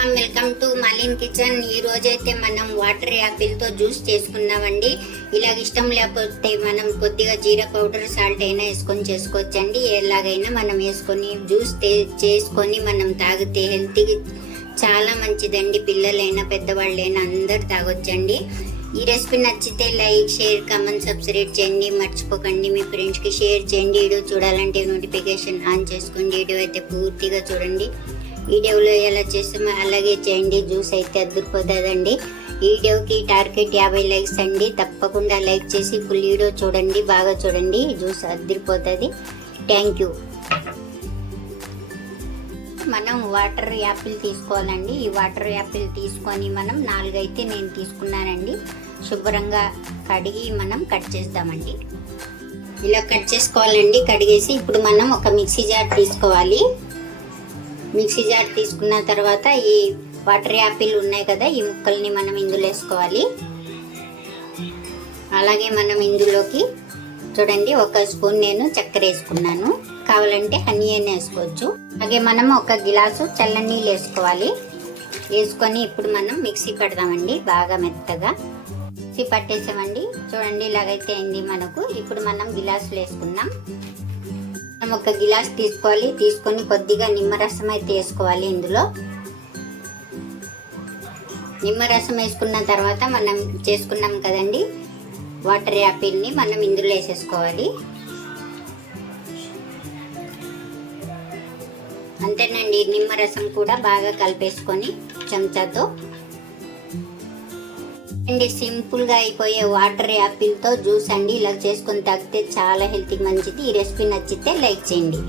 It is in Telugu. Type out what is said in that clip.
వెల్కమ్ టు మలిన్ కిచెన్. ఈ రోజైతే మనం వాటర్ యాపిల్తో జ్యూస్ చేసుకున్నామండి ఇలాగ ఇష్టం లేకపోతే మనం కొద్దిగా జీరా పౌడర్ సాల్ట్ అయినా వేసుకొని చేసుకోవచ్చండి. ఎలాగైనా మనం వేసుకొని జ్యూస్ చేసుకొని మనం తాగితే హెల్త్కి చాలా మంచిదండి. పిల్లలైనా పెద్దవాళ్ళైనా అందరు తాగొచ్చండి. ఈ రెసిపీ నచ్చితే లైక్ షేర్ కమెంట్ సబ్స్క్రైబ్ చేయండి. మర్చిపోకండి. మీ ఫ్రెండ్స్కి షేర్ చేయండి. వీడియో చూడాలంటే నోటిఫికేషన్ ఆన్ చేసుకోండి. వీడియో అయితే పూర్తిగా చూడండి. వీడియోలో ఎలా చేస్తామో అలాగే చేయండి. జ్యూస్ అయితే అద్దరిపోతుందండి. వీడియోకి టార్గెట్ యాభై లైక్స్ అండి. తప్పకుండా లైక్ చేసి ఫుల్ వీడియో చూడండి. బాగా చూడండి. జ్యూస్ అద్దరిపోతుంది. Thank you. మనం వాటర్ యాపిల్ తీసుకోవాలండి. ఈ వాటర్ యాపిల్ తీసుకొని మనం నాలుగైతే నేను తీసుకున్నానండి. శుభ్రంగా కడిగి మనం కట్ చేద్దామండి ఇలా కట్ చేసుకోవాలండి. కడిగేసి ఇప్పుడు మనం ఒక మిక్సీ జార్ తీసుకోవాలి. మిక్సీ జార్ తీసుకున్న తర్వాత ఈ వాటర్ యాపిల్ ఉన్నాయి కదా ఈ ముక్కల్ని మనం ఇందులో వేసుకోవాలి. అలాగే మనం ఇందులోకి చూడండి ఒక స్పూన్ నేను చక్కెర వేసుకున్నాను. కావాలంటే హనీ అయినా వేసుకోవచ్చు. అలాగే మనం ఒక గిలాసు చల్ల నీళ్ళు వేసుకోవాలి. వేసుకొని ఇప్పుడు మనం మిక్సీ పడదామండి బాగా మెత్తగా. మిక్సీ పట్టేసామండి. చూడండి ఇలాగైతే అయింది మనకు. ఇప్పుడు మనం గిలాసులు వేసుకుందాం. మనం ఒక గిలాస్ తీసుకోవాలి. తీసుకొని కొద్దిగా నిమ్మరసం అయితే వేసుకోవాలి ఇందులో. నిమ్మరసం వేసుకున్న తర్వాత మనం చేసుకున్నాం కదండి వాటర్ యాపిల్ని మనం ఇందులో వేసేసుకోవాలి. అంతేనండి నిమ్మరసం కూడా బాగా కలిపేసుకొని చెంచాతో అండి సింపుల్గా అయిపోయే వాటర్ యాపిల్తో జ్యూస్ అండి. ఇలా చేసుకొని తాగితే చాలా హెల్త్కి మంచిది. ఈ రెసిపీ నచ్చితే లైక్ చేయండి.